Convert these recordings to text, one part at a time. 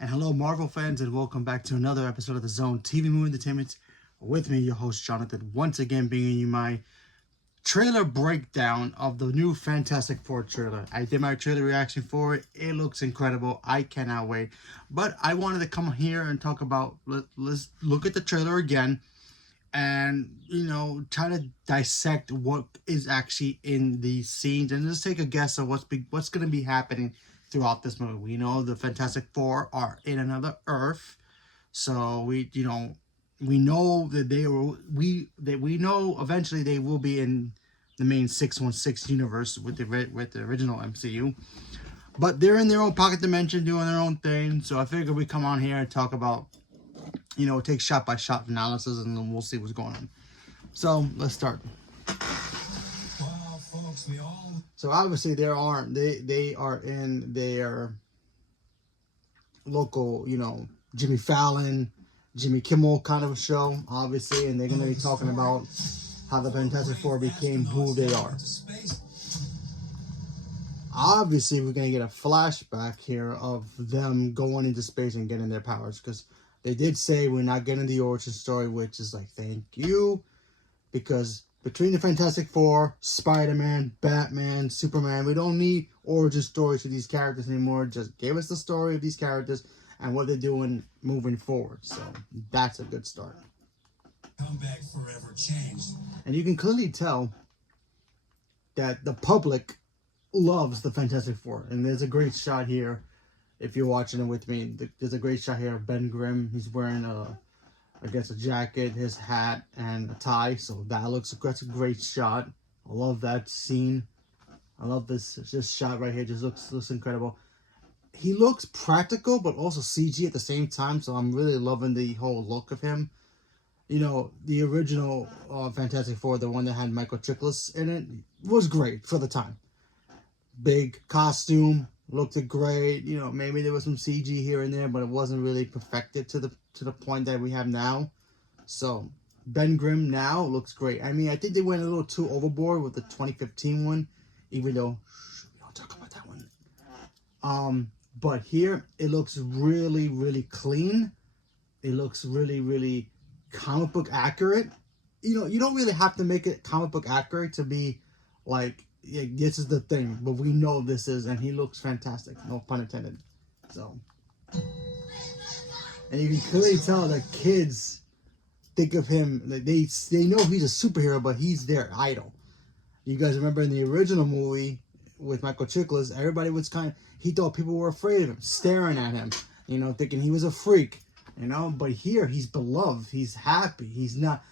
And hello, Marvel fans, and welcome back to another episode of the Zone TV Movie Entertainment. With me, your host Jonathan, once again bringing you my trailer breakdown of the new Fantastic Four trailer. I did my trailer reaction for it. It looks incredible. I cannot wait. But I wanted to come here and talk about, let's look at the trailer again and, try to dissect what is actually in these scenes and just take a guess of what's going to be happening throughout this movie. We know the Fantastic Four are in another Earth, so we know that we know eventually they will be in the main 616 universe with the original MCU, but they're in their own pocket dimension doing their own thing. So I figured we come on here and talk about, take shot by shot analysis, and then we'll see what's going on. So let's start. So obviously they are in their local, Jimmy Fallon, Jimmy Kimmel kind of a show, obviously, and they're going to be talking about how the Fantastic Four became who they are. Obviously, we're going to get a flashback here of them going into space and getting their powers, because they did say we're not getting the origin story, which is like, thank you, because between the Fantastic Four, Spider-Man, Batman, Superman, we don't need origin stories for these characters anymore. Just give us the story of these characters and what they're doing moving forward. So that's a good start. Comeback forever changed. And you can clearly tell that the public loves the Fantastic Four. And there's a great shot here. If you're watching it with me, there's a great shot here of Ben Grimm. He's wearing a jacket, his hat, and a tie. So that's a great shot. I love that scene. I love this shot right here. Just looks incredible. He looks practical, but also CG at the same time. So I'm really loving the whole look of him. The original Fantastic Four, the one that had Michael Chiklis in it, was great for the time. Big costume, looked great. Maybe there was some CG here and there, but it wasn't really perfected to the point that we have now. So Ben Grimm now looks great. I mean, I think they went a little too overboard with the 2015 one, even though we don't talk about that one. But here it looks really, really clean. It looks really, really comic book accurate. You don't really have to make it comic book accurate to be like, yeah, this is the thing, but we know this is, and he looks fantastic, no pun intended. So, and you can clearly tell that kids think of him, like they know he's a superhero, but he's their idol. You guys remember in the original movie with Michael Chiklis, everybody was he thought people were afraid of him, staring at him, thinking he was a freak, but here he's beloved, he's happy, he's not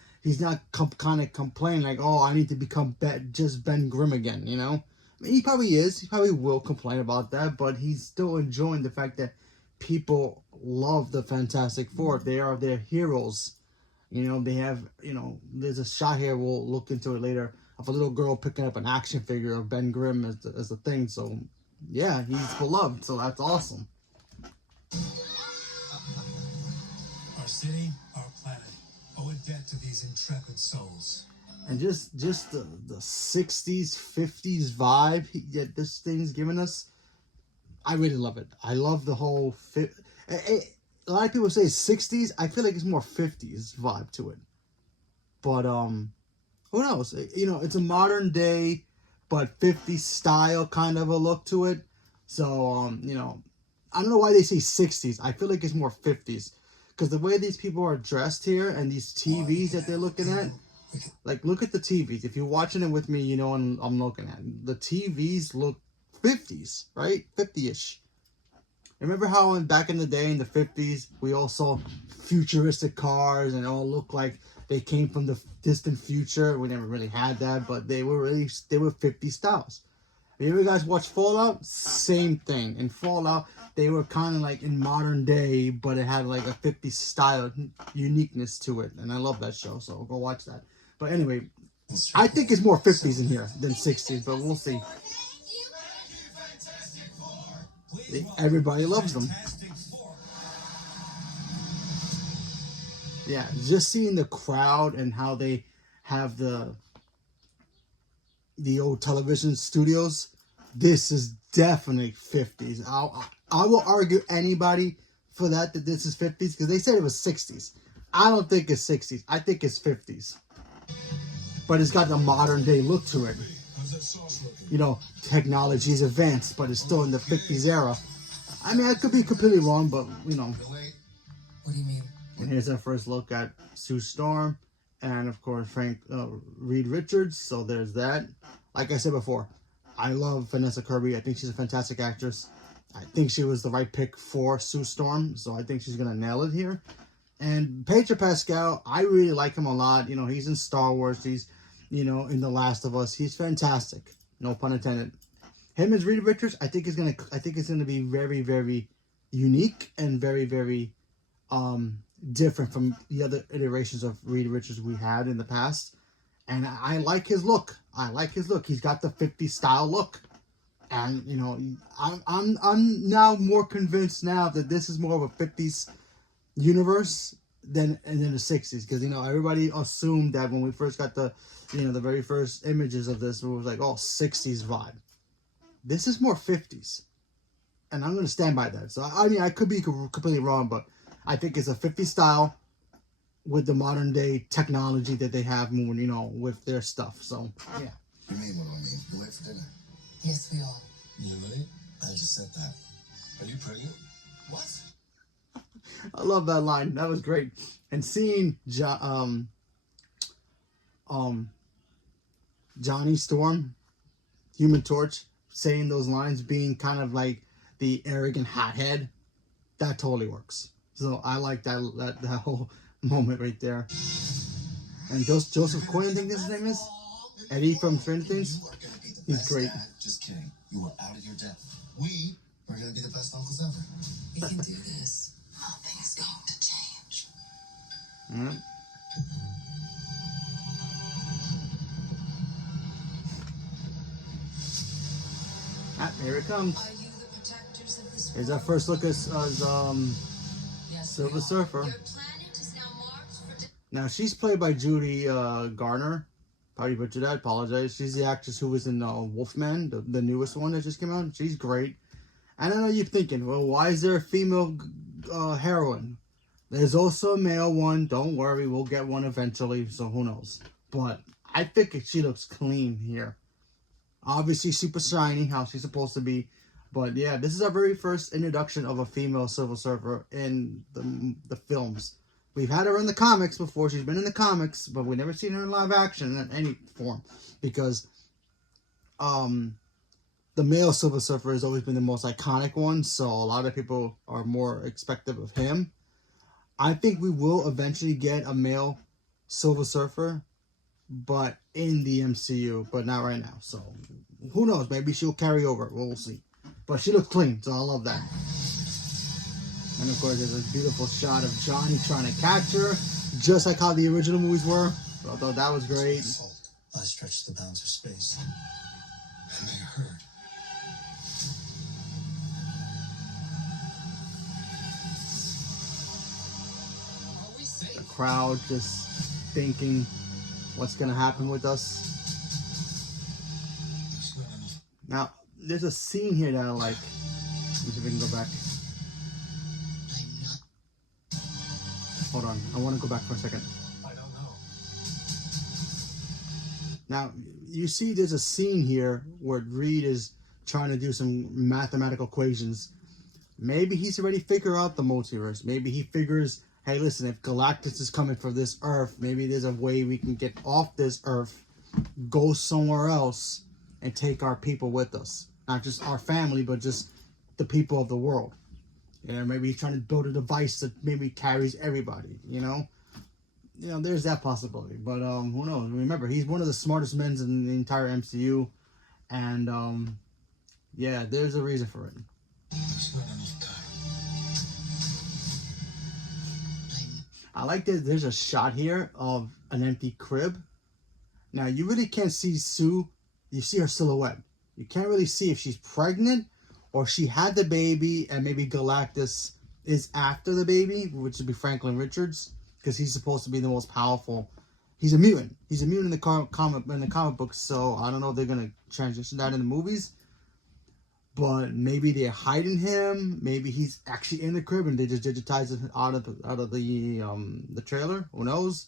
kind of complaining like, oh, I need to become just Ben Grimm again, I mean, he probably will complain about that, but he's still enjoying the fact that people love the Fantastic Four. They are their heroes. They have, there's a shot here, we'll look into it later, of a little girl picking up an action figure of Ben Grimm as the thing. So yeah, he's beloved, so that's awesome. Our city, our planet, owe a debt to these intrepid souls. And just the 60s, 50s vibe that this thing's giving us, I really love it. I love the whole a lot of people say 60s. I feel like it's more 50s vibe to it. But who knows? It's a modern day but 50s style kind of a look to it. So I don't know why they say 60s. I feel like it's more 50s. Because the way these people are dressed here and these TVs that they're looking at, like, look at the TVs. If you're watching it with me, you know what I'm looking at. The TVs look 50s, right? 50-ish. Remember how back in the day in the 50s, we all saw futuristic cars and it all looked like they came from the distant future? We never really had that, but they were 50 styles. You guys watch Fallout? Same thing. In Fallout, they were kind of like in modern day, but it had like a 50s style uniqueness to it. And I love that show, so go watch that. But anyway, I think it's more 50s in here than 60s, but we'll see. Everybody loves them. Yeah, just seeing the crowd and how they have the old television studios, this is definitely 50s. I will argue anybody for that this is 50s because they said it was 60s. I don't think it's 60s. I think it's 50s. But it's got the modern day look to it. How's that sauce looking? You know, technology is advanced, but it's still in the 50s era. I mean, I could be completely wrong, but, you know. Wait. What do you mean? And here's our first look at Sue Storm. And, of course, Reed Richards. So there's that. Like I said before, I love Vanessa Kirby. I think she's a fantastic actress. I think she was the right pick for Sue Storm. So I think she's going to nail it here. And Pedro Pascal, I really like him a lot. You know, he's in Star Wars. He's, you know, in The Last of Us. He's fantastic. No pun intended. Him as Reed Richards, I think it's gonna be very, very unique and very, very different from the other iterations of Reed Richards we had in the past. And I like his look. I like his look. He's got the 50s style look. And, you know, I'm now more convinced now that this is more of a 50s universe than the 60s, because, you know, everybody assumed that when we first got the, you know, the very first images of this, it was like, oh, 60s vibe. This is more 50s, and I'm going to stand by that. So I mean, I could be completely wrong, but I think it's a 50s style with the modern day technology that they have, you know, with their stuff. So yeah. You mean what I mean? You late for dinner? Yes, we are. You late? I just said that. Are you pregnant? What? I love that line. That was great. And seeing Johnny Storm, Human Torch, saying those lines, being kind of like the arrogant hothead, that totally works. So I like that whole moment right there. And Joseph Quinn, I think his name is Eddie from Stranger Things. You are gonna be the He's best great. dad. Just kidding. You are out of your depth. We are gonna be the best uncles ever. We can do this. Nothing is going to change. Yeah. Ah, here it comes. Are you the protectors of this Here's our world? first look as Yes, Silver we are. Surfer. Your planet is now marked for Now she's played by Judy Garner. Probably butchered that. Apologize. She's the actress who was in Wolfman, the newest one that just came out. She's great. And I know you're thinking, well, why is there a female heroine? There's also a male one. Don't worry, we'll get one eventually. So who knows? But I think she looks clean here. Obviously super shiny, how she's supposed to be. But yeah, this is our very first introduction of a female Silver Surfer in the films. We've had her in the comics before. She's been in the comics, but we've never seen her in live action in any form. Because the male Silver Surfer has always been the most iconic one. So a lot of people are more expectant of him. I think we will eventually get a male Silver Surfer, but in the MCU, but not right now. So who knows? Maybe she'll carry over. We'll see. But she looks clean, so I love that. And of course, there's a beautiful shot of Johnny trying to catch her, just like how the original movies were. So I thought that was great. Fault. I stretched the bounds of space. And they hurt. Are we safe? The crowd just thinking, what's going to happen with us? That's not enough. Now, there's a scene here that I like. Let me see if we can go back. I'm not. Hold on. I want to go back for a second. I don't know. Now, you see there's a scene here where Reed is trying to do some mathematical equations. Maybe he's already figured out the multiverse. Maybe he figures, hey, listen, if Galactus is coming for this Earth, maybe there's a way we can get off this Earth, go somewhere else, and take our people with us. Not just our family, but just the people of the world. You know, maybe he's trying to build a device that maybe carries everybody, you know? You know, there's that possibility. But who knows? Remember, he's one of the smartest men in the entire MCU. And, yeah, there's a reason for it. There's not enough time. I like that there's a shot here of an empty crib. Now, you really can't see Sue. You see her silhouette. You can't really see if she's pregnant or she had the baby and maybe Galactus is after the baby, which would be Franklin Richards, because he's supposed to be the most powerful. He's a mutant. He's a mutant in the comic books, so I don't know if they're going to transition that in the movies. but maybe they're hiding him. Maybe he's actually in the crib and they just digitize it out of the trailer. Who knows?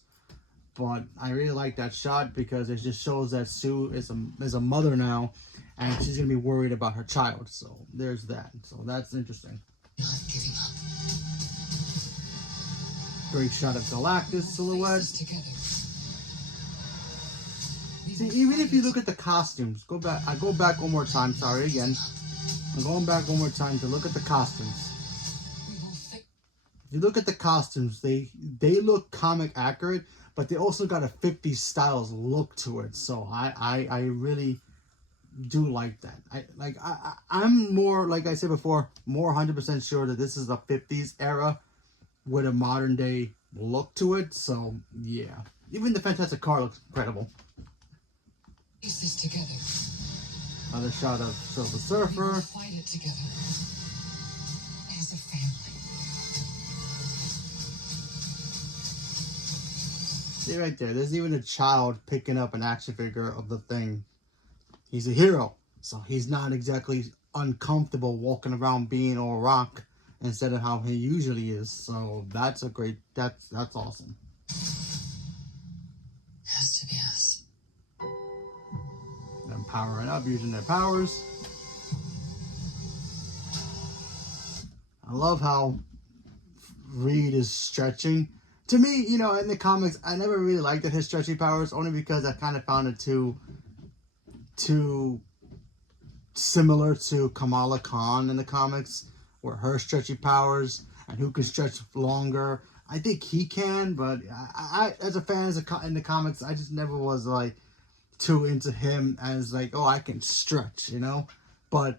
But I really like that shot because it just shows that Sue is a mother now, and she's gonna be worried about her child. So there's that. So that's interesting. Not giving up. Great shot of Galactus silhouette. Faces together. We See, will even if you fight. look at the costumes, go back. I go back one more time. Sorry again. I'm going back one more time to look at the costumes. We will fix. If you look at the costumes, they look comic accurate, but they also got a 50s styles look to it. So I really do like that. I'm more, like I said before, more 100% sure that this is a 50s era with a modern day look to it. So yeah, even the Fantastic car looks incredible. Faces together. Another shot of Silver We will Surfer. fight it together. As a family. See right there, there's even a child picking up an action figure of the Thing. He's a hero, so he's not exactly uncomfortable walking around being all rock instead of how he usually is. So that's a great, that's awesome. Has to be us. Them powering up, using their powers. I love how Reed is stretching. To me, you know, in the comics, I never really liked his stretchy powers, only because I kind of found it too similar to Kamala Khan in the comics, where her stretchy powers and who can stretch longer. I think he can, but I as a fan in the comics, I just never was like too into him as like, oh, I can stretch, you know. But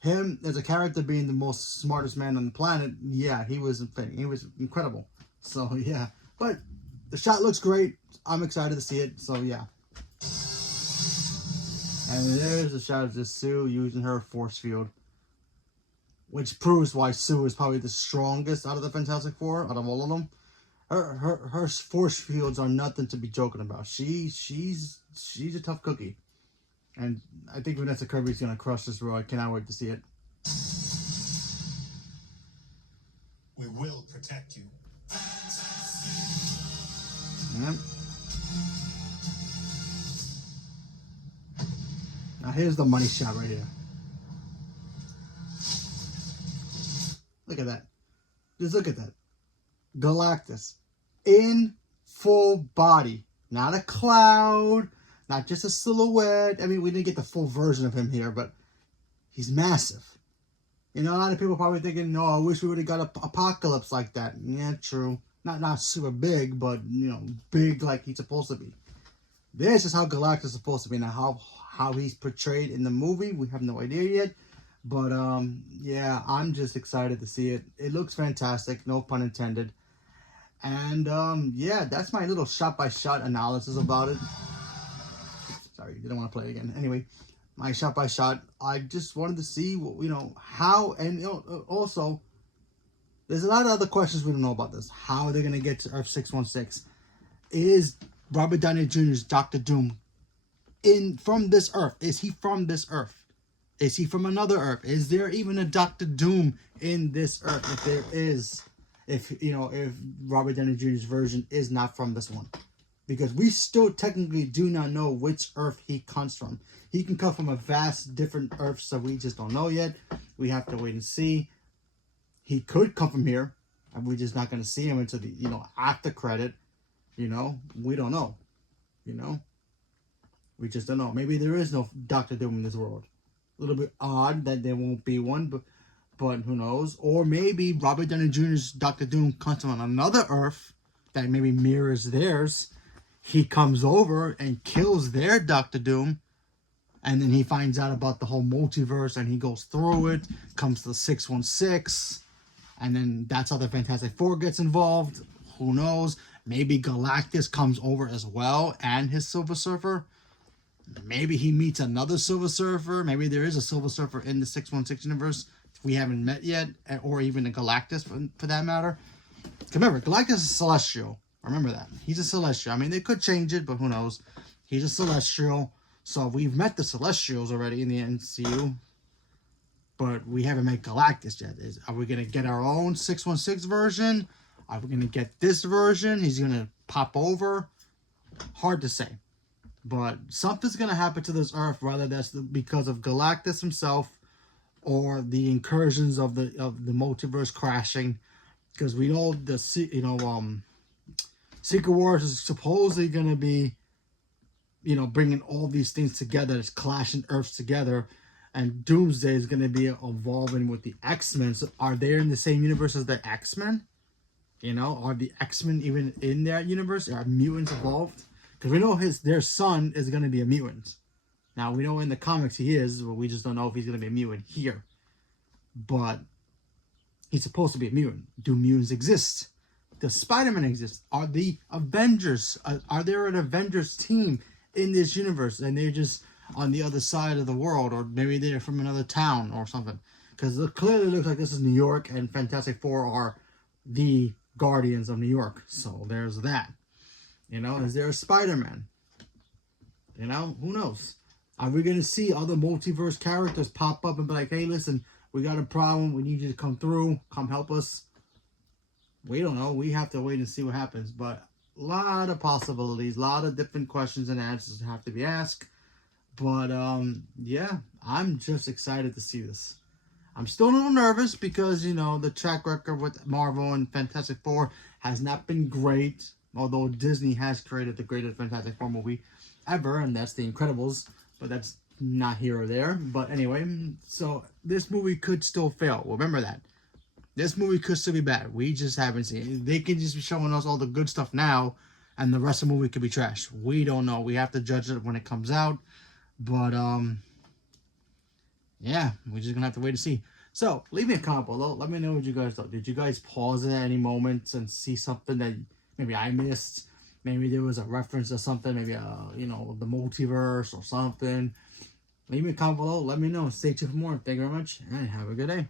him as a character being the most smartest man on the planet, yeah, he was incredible. So yeah, but the shot looks great. I'm excited to see it. So yeah. And there's a shot of just Sue using her force field, which proves why Sue is probably the strongest out of the Fantastic Four, out of all of them. Her force fields are nothing to be joking about. She's a tough cookie, and I think Vanessa Kirby's gonna crush this role. I cannot wait to see it. We will protect you. Yeah. Now here's the money shot right here. Look at that. Just look at that. Galactus in full body. Not a cloud. Not just a silhouette. I mean, we didn't get the full version of him here, but he's massive. You know, a lot of people probably thinking, no, I wish we would have got a Apocalypse like that. Yeah, true. Not super big, but, you know, big like he's supposed to be. This is how Galactus is supposed to be. Now, how he's portrayed in the movie, we have no idea yet. But, yeah, I'm just excited to see it. It looks fantastic, no pun intended. And, yeah, that's my little shot-by-shot analysis about it. Sorry, didn't want to play it again. Anyway, my shot-by-shot, I just wanted to see, you know, how, and you know, also, there's a lot of other questions we don't know about this. How are they going to get to Earth 616? Is Robert Downey Jr.'s Doctor Doom from this Earth? Is he from this Earth? Is he from another Earth? Is there even a Doctor Doom in this Earth? If there is, if Robert Downey Jr.'s version is not from this one. Because we still technically do not know which Earth he comes from. He can come from a vast different Earth, so we just don't know yet. We have to wait and see. He could come from here, and we're just not going to see him until the, you know, after credit. You know, we don't know. You know, we just don't know. Maybe there is no Doctor Doom in this world. A little bit odd that there won't be one, but who knows? Or maybe Robert Downey Jr.'s Doctor Doom comes from another Earth that maybe mirrors theirs. He comes over and kills their Doctor Doom, and then he finds out about the whole multiverse, and he goes through it, comes to the 616, and then that's how the Fantastic Four gets involved. Who knows? Maybe Galactus comes over as well, and his Silver Surfer. Maybe he meets another Silver Surfer. Maybe there is a Silver Surfer in the 616 universe we haven't met yet, or even a Galactus for that matter. Remember, Galactus is celestial. Remember that. He's a celestial. I mean, they could change it, but who knows? He's a celestial. So we've met the Celestials already in the MCU. but we haven't met Galactus yet. Are we gonna get our own 616 version? Are we gonna get this version? He's gonna pop over. Hard to say, but something's gonna happen to this Earth, whether that's because of Galactus himself or the incursions of the multiverse crashing. Because we know Secret Wars is supposedly gonna be, bringing all these things together, it's clashing Earths together, and Doomsday is gonna be evolving with the X-Men. So are they in the same universe as the X-Men? Are the X-Men even in that universe? Are mutants evolved? Because we know their son is going to be a mutant. Now, we know in the comics he is, but we just don't know if he's going to be a mutant here. But he's supposed to be a mutant. Do mutants exist? Does Spider-Man exist? Are the Avengers, are there an Avengers team in this universe? And they're just on the other side of the world, or maybe they're from another town or something. Because it clearly looks like this is New York, and Fantastic Four are the Guardians of New York. So there's that. Is there a Spider-Man? Who knows? Are we going to see other multiverse characters pop up and be like, hey, listen, we got a problem. We need you to come through. Come help us. We don't know. We have to wait and see what happens. But a lot of possibilities, a lot of different questions and answers have to be asked. But, yeah, I'm just excited to see this. I'm still a little nervous because, the track record with Marvel and Fantastic Four has not been great. Although Disney has created the greatest Fantastic Four movie ever, and that's The Incredibles. But that's not here or there. But anyway, so this movie could still fail. Remember that. This movie could still be bad. We just haven't seen it. They can just be showing us all the good stuff now, and the rest of the movie could be trash. We don't know. We have to judge it when it comes out. But, yeah, we're just going to have to wait to see. So, leave me a comment below. Let me know what you guys thought. Did you guys pause at any moments and see something that maybe I missed? Maybe there was a reference to something. Maybe, the multiverse or something. Leave me a comment below. Let me know. Stay tuned for more. Thank you very much, and have a good day.